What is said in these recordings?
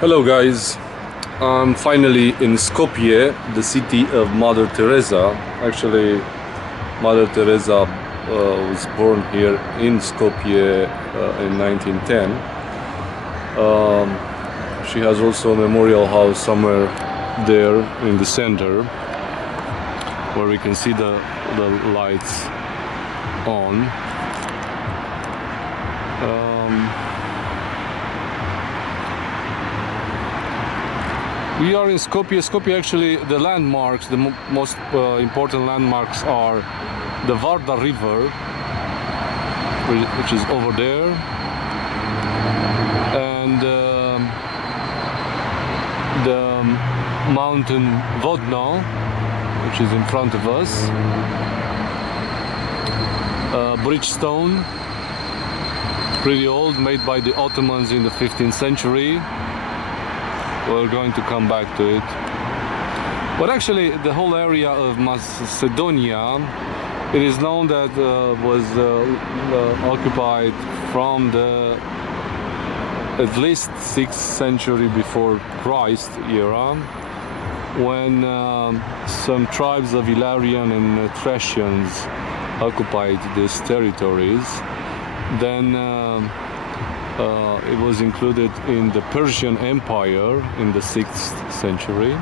Hello guys, I'm finally in Skopje, the city of Mother Teresa. Actually, Mother Teresa was born here in Skopje in 1910. She has also a memorial house somewhere there in the center where we can see the lights on. We are in Skopje. Skopje, actually, the landmarks, the most important landmarks are the Varda River, which is over there, and the mountain Vodno, which is in front of us, Bridgestone, pretty old, made by the Ottomans in the 15th century. We're going to come back to it. But actually, the whole area of Macedonia, it is known that was occupied from the at least 6th century before Christ era, when some tribes of Illyrian and Thracians occupied these territories. Then it was included in the Persian Empire in the 6th century,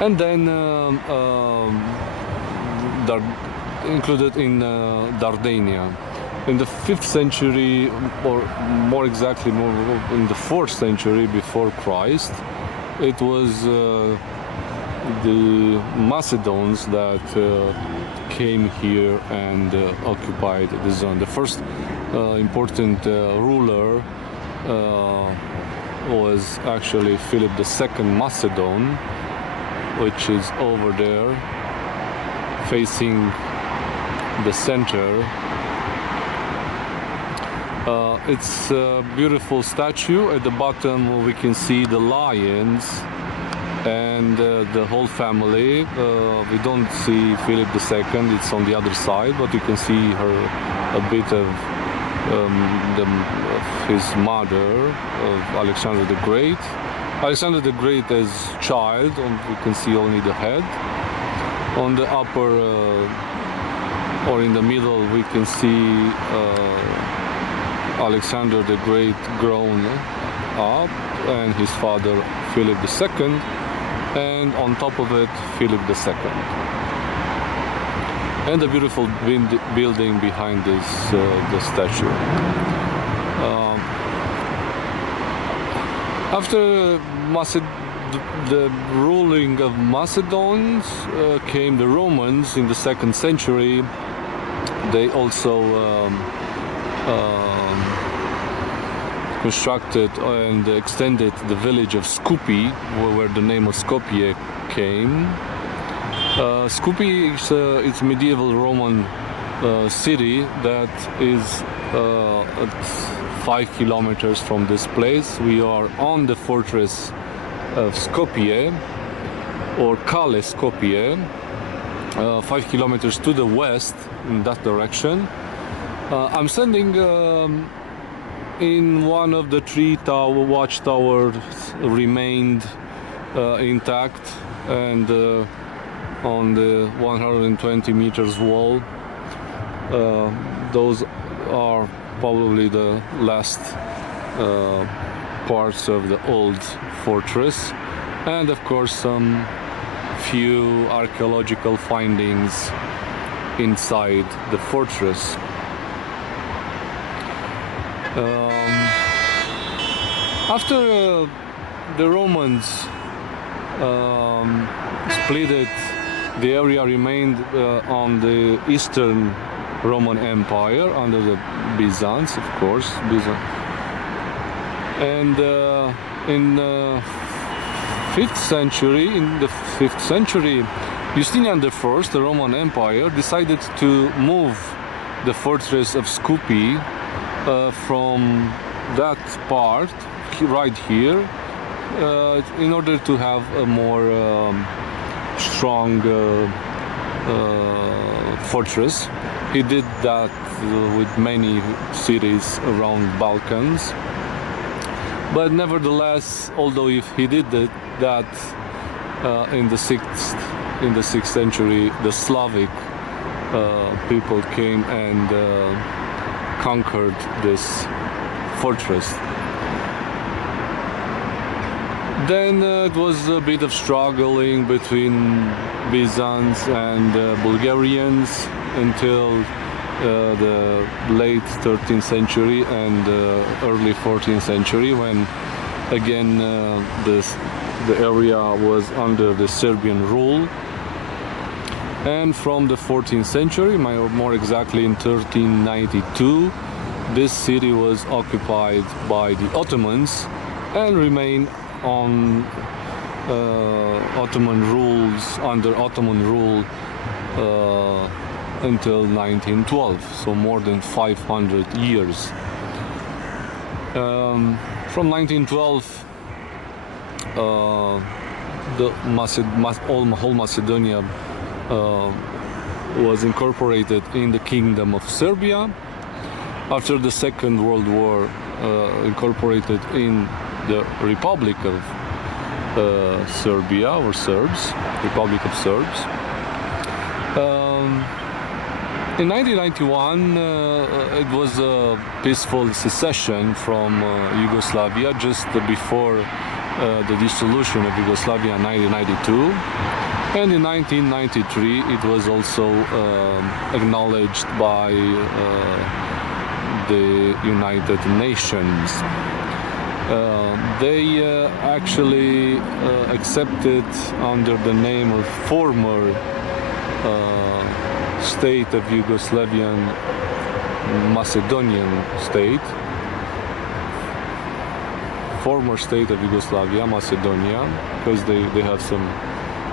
and then included in Dardania. In the 5th century, or more exactly, in the 4th century before Christ, it was the Macedons that came here and occupied the zone. The first important ruler was actually Philip II Macedon, which is over there facing the center. It's a beautiful statue. At the bottom we can see the lions and the whole family. We don't see Philip II, it's on the other side, but you can see a bit of his mother, of Alexander the Great. Alexander the Great as child, you can see only the head. On the upper or in the middle we can see Alexander the Great grown up, and his father Philip II, and on top of it Philip II, and a beautiful building behind this the statue. After the ruling of Macedons came the Romans in the 2nd century. They also constructed and extended the village of Skopje, where the name of Skopje came. Skopje is it's a medieval Roman city that is at 5 kilometers from this place. We are on the fortress of Skopje, or Kale Skopje, 5 kilometers to the west in that direction. I'm standing in one of the 3 watchtowers remained intact, and on the 120 meters wall. Those are probably the last parts of the old fortress, and of course some few archaeological findings inside the fortress. After the Romans split it, the area remained on the Eastern Roman Empire under the Byzantine, of course. And in the 5th century, Justinian I, the Roman Empire, decided to move the fortress of Skopje from that part right here in order to have a more strong fortress. He did that with many cities around Balkans. But nevertheless, although if he did that in the 6th century, the Slavic people came and conquered this fortress. Then it was a bit of struggling between Byzants and Bulgarians until the late 13th century and early 14th century, when again the area was under the Serbian rule. And from the 14th century, more exactly in 1392, this city was occupied by the Ottomans and remained on under Ottoman rule until 1912, so more than 500 years. From 1912, the whole Macedonia was incorporated in the Kingdom of Serbia. After the Second World War, incorporated in the Republic of Serbia, or Serbs, Republic of Serbs. In 1991, it was a peaceful secession from Yugoslavia just before the dissolution of Yugoslavia in 1992. And in 1993, it was also acknowledged by the United Nations. They actually accepted under the name of former state of Yugoslavian Macedonian state, former state of Yugoslavia, Macedonia, because they have some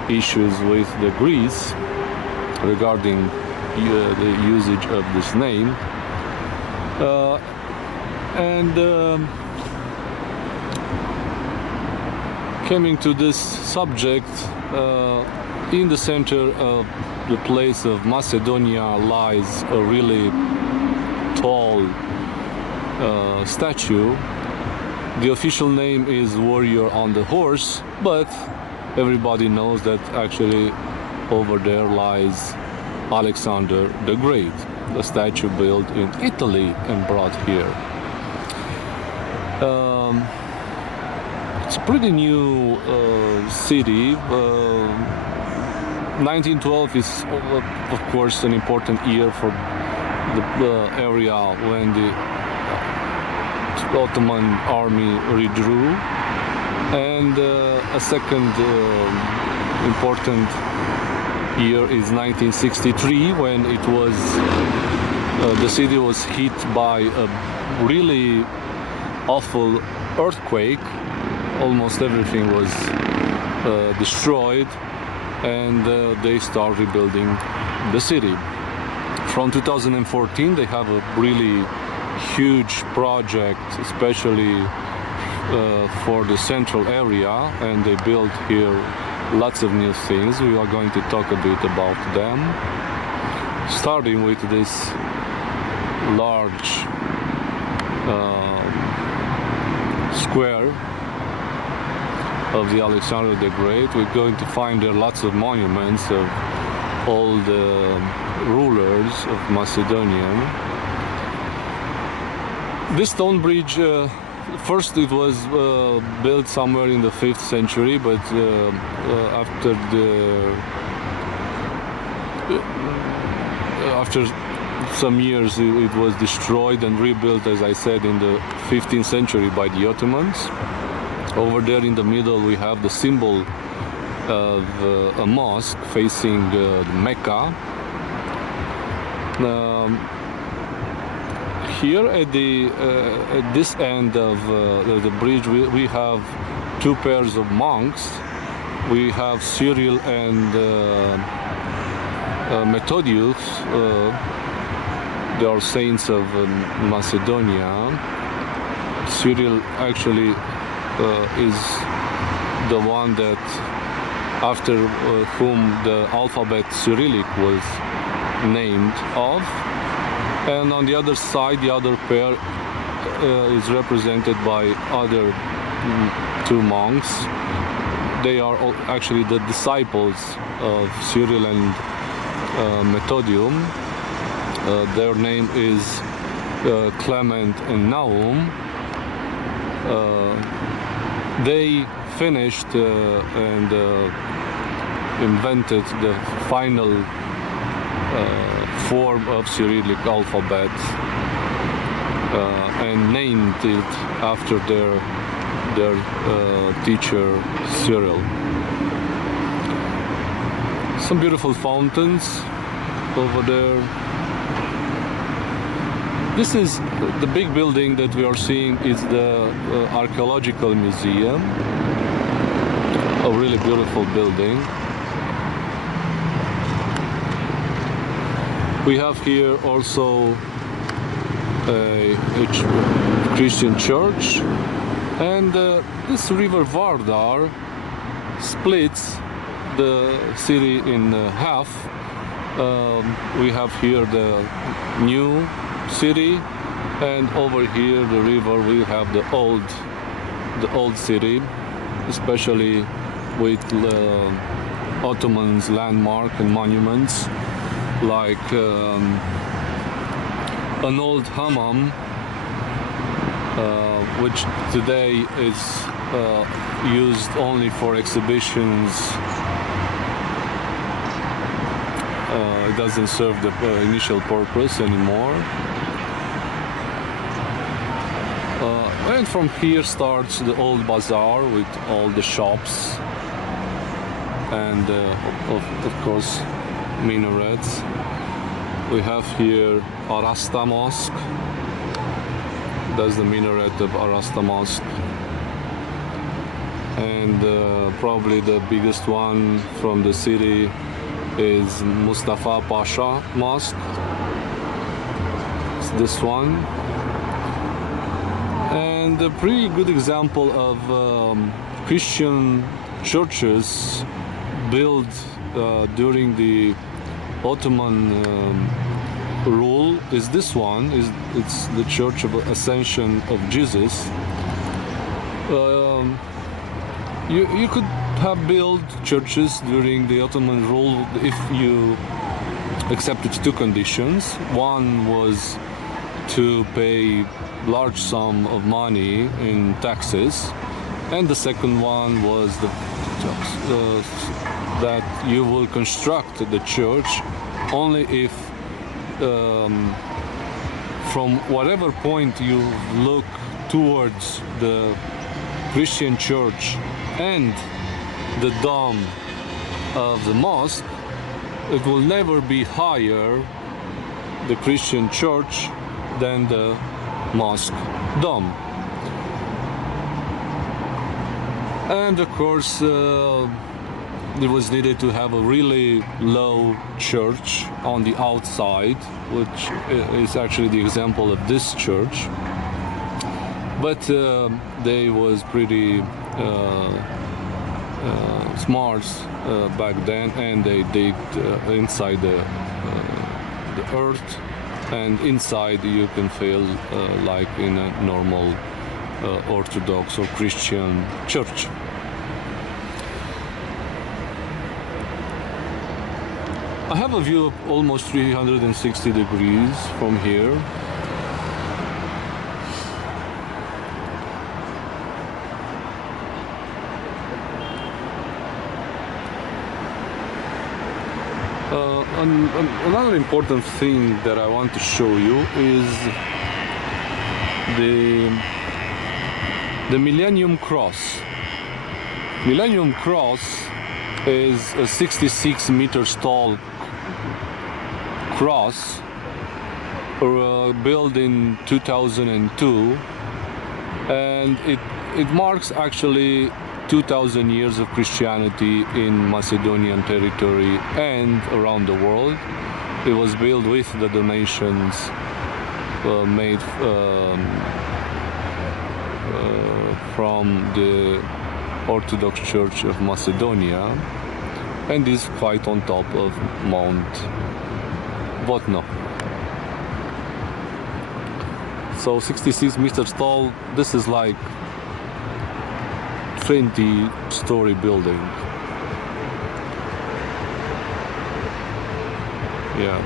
issues with the Greece regarding the usage of this name. Coming to this subject, in the center of the place of Macedonia lies a really tall statue. The official name is Warrior on the Horse, but everybody knows that actually over there lies Alexander the Great, the statue built in Italy and brought here. It's a pretty new city. 1912 is, of course, an important year for the area when the Ottoman army withdrew, and a second important year is 1963, when it was the city was hit by a really awful earthquake. Almost everything was destroyed, and they start rebuilding the city. From 2014, they have a really huge project, especially for the central area, and they built here lots of new things. We are going to talk a bit about them, starting with this large square of the Alexander the Great. We're going to find there lots of monuments of all the rulers of Macedonia. This stone bridge, first it was built somewhere in the 5th century, but after some years it was destroyed and rebuilt, as I said, in the 15th century by the Ottomans. Over there in the middle we have the symbol of a mosque facing Mecca. Here at this end of the bridge we have two pairs of monks. We have Cyril and Methodius. They are saints of Macedonia. Cyril actually is the one that after whom the alphabet Cyrillic was named of. And on the other side, the other pair is represented by other two monks. They are actually the disciples of Cyril and Methodium. Their name is Clement and Nahum. They finished and invented the final form of Cyrillic alphabet and named it after their teacher Cyril. Some beautiful fountains over there. This is the big building that we are seeing is the archaeological museum. A really beautiful building. We have here also a Christian church, and this river Vardar splits the city in half. We have here the new city, and over here the river we have the old city, especially with Ottoman's landmark and monuments like an old hammam, which today is used only for exhibitions. It doesn't serve the initial purpose anymore. And from here starts the old bazaar with all the shops and of course minarets. We have here Arasta Mosque. That's the minaret of Arasta Mosque. And probably the biggest one from the city is Mustafa Pasha Mosque. It's this one. And a pretty good example of Christian churches built during the Ottoman rule is this one. It's the Church of Ascension of Jesus. You could have built churches during the Ottoman rule if you accepted two conditions. One was to pay large sum of money in taxes, and the second one was that you will construct the church only if from whatever point you look towards the Christian church and the dome of the mosque, it will never be higher, the Christian church, than the mosque dome. And of course it was needed to have a really low church on the outside, which is actually the example of this church. But they was pretty smart back then, and they digged inside the earth, and inside you can feel like in a normal Orthodox or Christian church. I have a view of almost 360 degrees from here. Another important thing that I want to show you is the Millennium Cross. Millennium Cross is a 66 meters tall cross built in 2002, and it marks actually 2000 years of Christianity in Macedonian territory and around the world. It was built with the donations made from the Orthodox Church of Macedonia, and is quite on top of Mount Votno. So 66 meters tall. This is like 20-story building. Yeah,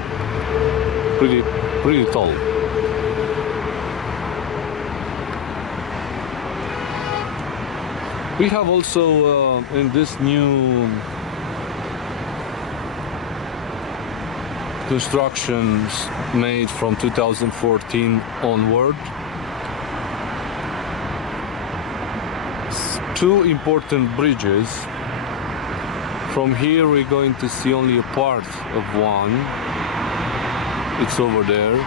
pretty tall. We have also in this new constructions made from 2014 onward, two important bridges. From here we're going to see only a part of one. It's over there.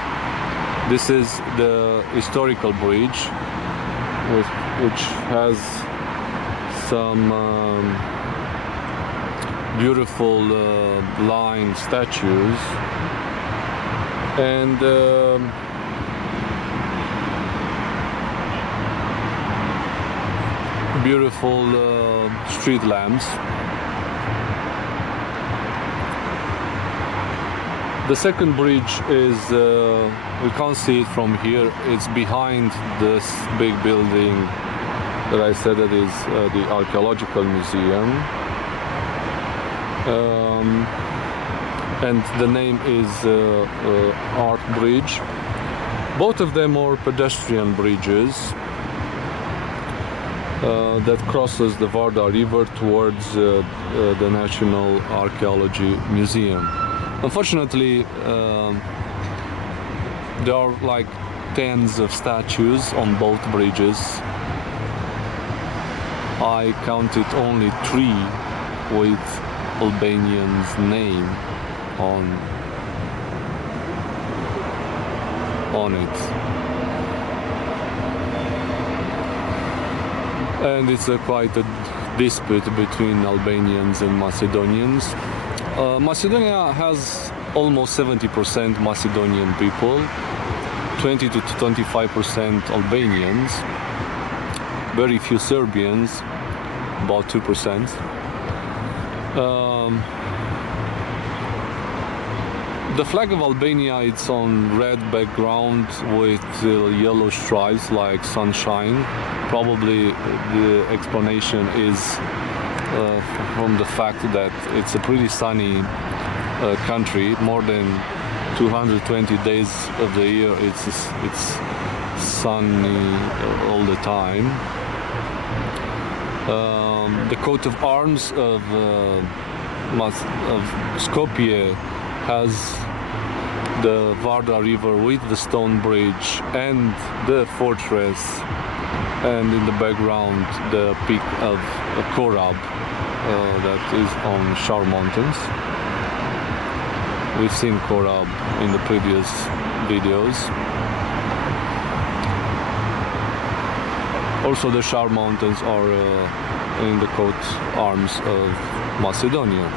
This is the historical bridge, which has some beautiful line statues and beautiful street lamps. The second bridge is, we can't see it from here, it's behind this big building that I said that is the Archaeological Museum. And the name is Art Bridge. Both of them are pedestrian bridges that crosses the Varda River towards the National Archaeology Museum. Unfortunately, there are like tens of statues on both bridges. I counted only 3 with Albanian's name on it. And it's quite a dispute between Albanians and Macedonians. Macedonia has almost 70% Macedonian people, 20 to 25% Albanians, very few Serbians, about 2%. The flag of Albania, it's on red background with yellow stripes like sunshine. Probably the explanation is from the fact that it's a pretty sunny country. More than 220 days of the year it's sunny all the time. The coat of arms of Skopje has the Varda River with the stone bridge and the fortress, and in the background the peak of Korab that is on Shar Mountains. We've seen Korab in the previous videos. Also the Shar Mountains are in the coat arms of Macedonia.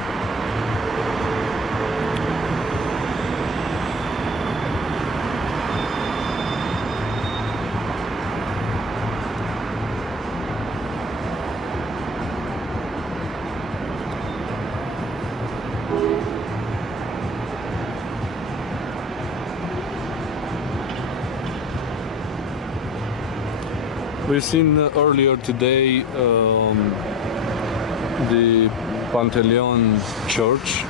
We've seen earlier today the Panteleon Church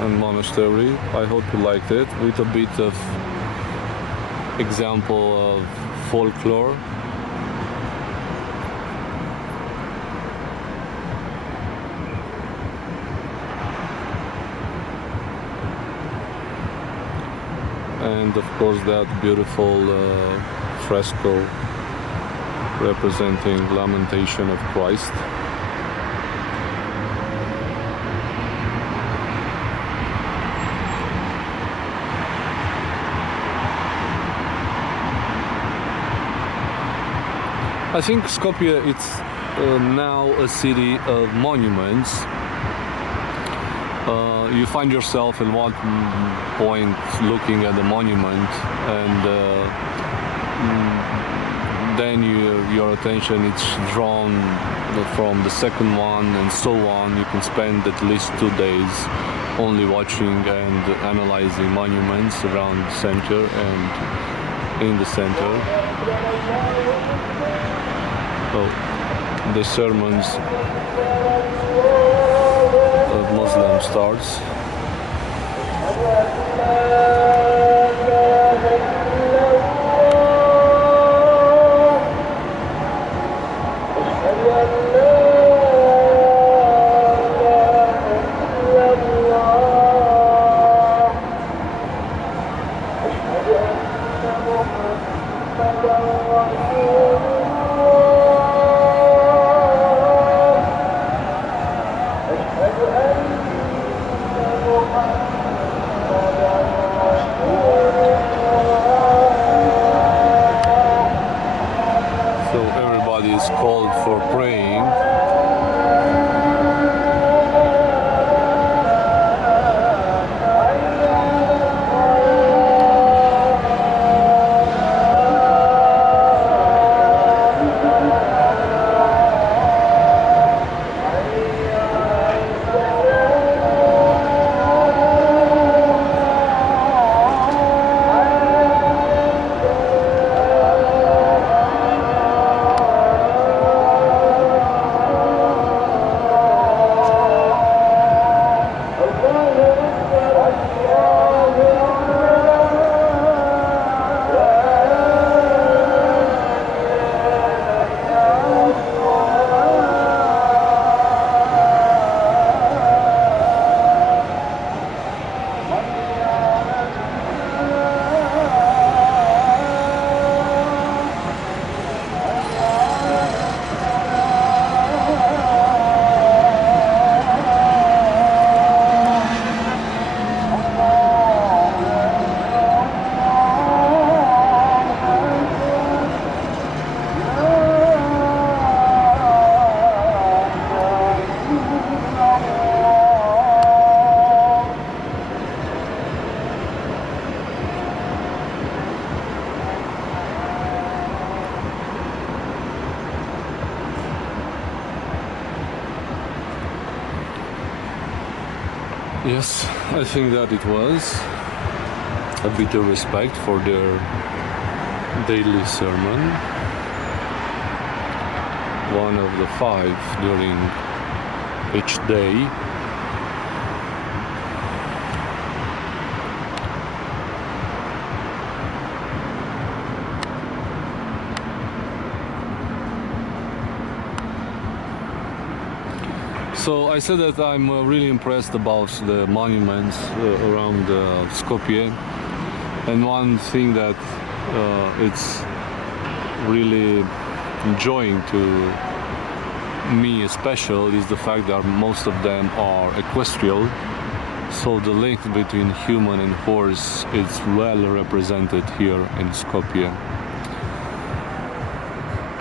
and Monastery. I hope you liked it, with a bit of example of folklore. And of course that beautiful fresco representing Lamentation of Christ. I think Skopje is now a city of monuments. You find yourself at one point looking at the monument, and then your attention is drawn from the second one, and so on. You can spend at least 2 days only watching and analyzing monuments around the center, and in the center. Oh, the sermons of Muslim starts. So everybody is called for praying. Yes, I think that it was a bit of respect for their daily sermon, one of the 5 during each day. So I said that I'm really impressed about the monuments around Skopje, and one thing that it's really enjoying to me special is the fact that most of them are equestrial, so the link between human and horse is well represented here in Skopje.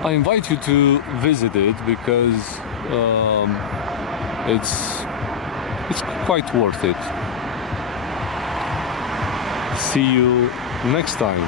I invite you to visit it because it's quite worth it. See you next time.